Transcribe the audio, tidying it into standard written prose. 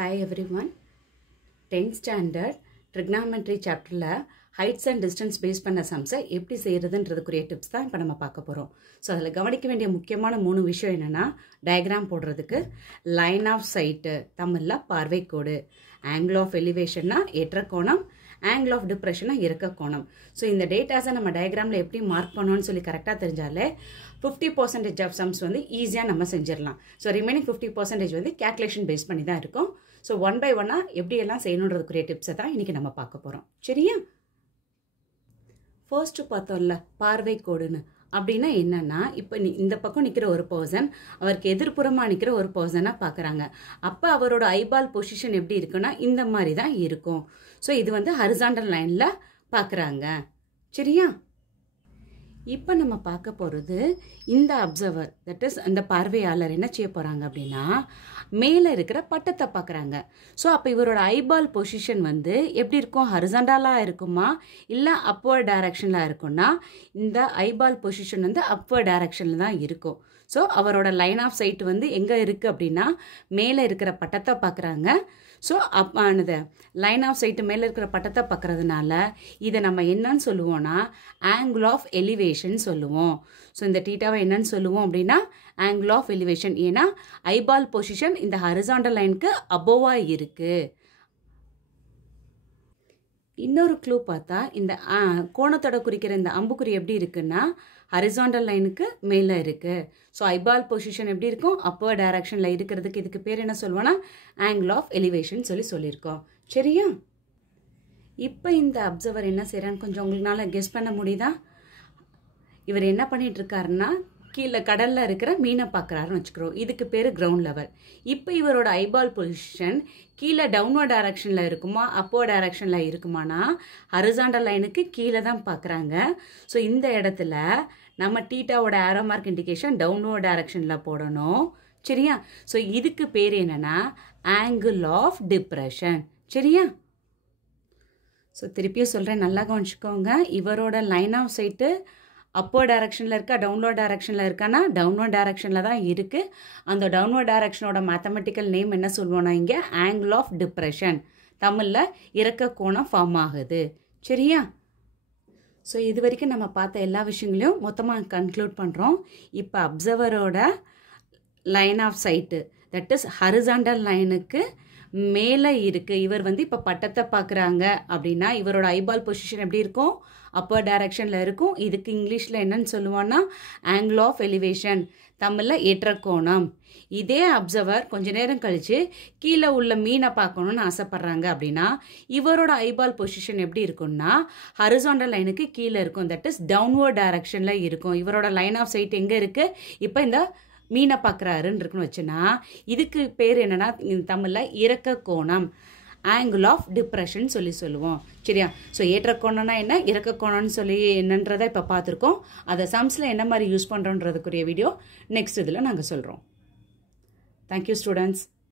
Hi everyone. 10th standard trigonometry chapterல heights and distance based பண்ண sums எப்படி செய்யறதுன்றதுக்குரிய tips தான் இப்போ நம்ம பார்க்க போறோம். ஸோ அதில் கவனிக்க வேண்டிய முக்கியமான 3 விஷயம் என்னன்னா டயக்ராம் போடுறதுக்கு லைன் ஆஃப் சைட்டு தமிழ்ல பார்வை கோடு, ஆங்கிள் ஆஃப் எலிவேஷன்னா ஏற்ற கோணம், ஆங்கிள் ஆஃப் டிப்ரெஷனா இறக்க கோணம். ஸோ இந்த டேட்டாஸை நம்ம டயக்ராமில் எப்படி மார்க் பண்ணணும்னு சொல்லி கரெக்டாக தெரிஞ்சாலே 50% ஆஃப் சம்ஸ் வந்து ஈஸியாக நம்ம செஞ்சிடலாம். ஸோ ரிமைனிங் 50% வந்து கேல்குலேஷன் பேஸ் பண்ணி தான் இருக்கும். ஸோ 1 by 1 எப்படியெல்லாம் செய்யணுன்றதுக்குரிய டிப்ஸை தான் இன்றைக்கி நம்ம பார்க்க போகிறோம். சரியா? ஃபர்ஸ்ட்டு பார்த்தோம்ல பார்வை கோடுன்னு அப்படின்னா என்னன்னா, இப்போ இந்த பக்கம் நிற்கிற ஒரு பர்சன் அவருக்கு எதிர்ப்புறமாக நிற்கிற ஒரு பர்சனாக பார்க்குறாங்க. அப்போ அவரோட ஐபால் பொசிஷன் எப்படி இருக்குன்னா இந்த மாதிரி தான் இருக்கும். ஸோ இது வந்து ஹரிசாண்டல் லைனில் பார்க்குறாங்க. சரியா? இப்போ நம்ம பார்க்க போகிறது இந்த அப்சர்வர், தட் இஸ் அந்த பார்வையாளர் என்ன செய்ய போகிறாங்க அப்படின்னா மேலே இருக்கிற பட்டத்தை பார்க்குறாங்க. ஸோ அப்போ இவரோட ஐபால் பொசிஷன் வந்து எப்படி இருக்கும்? ஹரிசாண்டலாக இருக்குமா இல்லை அப்வர்ட் டைரக்ஷனில் இருக்கும்னா இந்த ஐபால் பொசிஷன் வந்து அப்வர்ட் டைரக்ஷனில் தான் இருக்கும். ஸோ அவரோட லைன் ஆஃப் சைட் வந்து எங்கே இருக்குது அப்படின்னா மேலே இருக்கிற பட்டத்தை பார்க்குறாங்க. ஸோ அப்பானது லைன் ஆஃப் சைட்டு மேலே இருக்கிற பட்டத்தை பார்க்குறதுனால இதை நம்ம என்னன்னு சொல்லுவோம்னா ஆங்கிள் ஆஃப் எலிவேஷன் சொல்லுவோம். ஸோ இந்த டீட்டாவை என்னன்னு சொல்லுவோம் அப்படின்னா ஆங்கிள் ஆஃப் எலிவேஷன். ஏன்னா ஐபால் பொசிஷன் இந்த ஹரிசாண்டல் லைனுக்கு அபோவாக இருக்குது. இன்னொரு க்ளூ பார்த்தா இந்த கோணத்தோட குறிக்கிற இந்த அம்புக்குறி எப்படி இருக்குன்னா ஹரிசாண்டல் லைனுக்கு மேலே இருக்குது. ஸோ ஐபால் பொசிஷன் எப்படி இருக்கும்? அப்பர் டைரக்ஷனில் இருக்கிறதுக்கு இதுக்கு பேர் என்ன சொல்லுவோன்னா ஆங்கிள் ஆஃப் எலிவேஷன் சொல்லியிருக்கோம். சரியா? இப்போ இந்த அப்சர்வர் என்ன செய்கிறான்னு கொஞ்சம் உங்களால கெஸ் பண்ண முடியுதா? இவர் என்ன பண்ணிட்டு இருக்காருன்னா கீழே கடலில் இருக்கிற மீனை பார்க்குறாருன்னு வச்சுக்கிறோம். இதுக்கு பேர் கிரவுண்ட் லெவல். இப்போ இவரோட ஐபால் பொசிஷன் கீழே டவுன்வர்ட் டைரக்ஷனில் இருக்குமா அப்போர்ட் டைரக்ஷனில் இருக்குமானா ஹரிசாண்டல் லைனுக்கு கீழே தான் பார்க்குறாங்க. ஸோ இந்த இடத்துல நம்ம டீட்டாவோட ஆரோ மார்க் இண்டிகேஷன் டவுன்வர்ட் டைரக்ஷனில் போடணும். சரியா? ஸோ இதுக்கு பேர் என்னன்னா ஆங்கிள் ஆஃப் டிப்ரெஷன். சரியா? ஸோ திருப்பியும் சொல்கிறேன், நல்லா கவனிச்சுக்கோங்க. இவரோட லைன் ஆஃப் சைட்டு அப்போர்ட் டைரக்ஷனில் இருக்கா டவுன்வர்ட் டைரக்ஷனில் இருக்கான்னா டவுன்வர்ட் டைரக்ஷனில் தான் இருக்குது. அந்த டவுன்வர்ட் டைரக்ஷனோட மேத்தமெட்டிக்கல் நேம் என்ன சொல்லுவோம்னா இங்கே ஆங்கிள் ஆஃப் டிப்ரெஷன், தமிழில் இறக்க கோணம் ஃபார்ம் ஆகுது. சரியா? ஸோ இது வரைக்கும் நம்ம பார்த்த எல்லா விஷயங்களையும் மொத்தமாக கன்க்ளூட் பண்ணுறோம். இப்போ அப்சர்வரோட line of sight that is horizontal லைனுக்கு மேலே இருக்குது. இவர் வந்து இப்போ பட்டத்தை பார்க்குறாங்க அப்படின்னா இவரோட ஐபால் பொசிஷன் எப்படி இருக்கும்? அப்பர் டைரக்ஷனில் இருக்கும். இதுக்கு இங்கிலீஷில் என்னன்னு சொல்லுவோன்னா ஆங்கிள் ஆஃப் எலிவேஷன், தமிழில் ஏற்ற கோணம். இதே அப்சர்வர் கொஞ்ச நேரம் கழித்து கீழே உள்ள மீனை பார்க்கணுன்னு ஆசைப்பட்றாங்க அப்படின்னா இவரோட ஐபால் பொசிஷன் எப்படி இருக்கும்னா ஹரிசாண்டல் லைனுக்கு கீழே இருக்கும். தட் இஸ் டவுன்வர்ட் டைரக்ஷனில் இருக்கும். இவரோட லைன் ஆஃப் சைட் எங்கே இருக்குது? இப்போ இந்த மீனை பார்க்குறாருன்னு இருக்குன்னு வச்சுன்னா இதுக்கு பேர் என்னன்னா தமிழில் இறக்க கோணம், ஆங்கிள் ஆஃப் டிப்ரெஷன் சொல்லுவோம். சரியா? ஸோ ஏற்ற கோணம்னா என்ன, இறக்க கோணம்னு சொல்லி என்னன்றதை இப்போ பார்த்துருக்கோம். அதை சம்ஸில் என்ன மாதிரி யூஸ் பண்ணுறோன்றதுக்குரிய வீடியோ நெக்ஸ்ட் இதில் நாங்கள் சொல்கிறோம். Thank you students.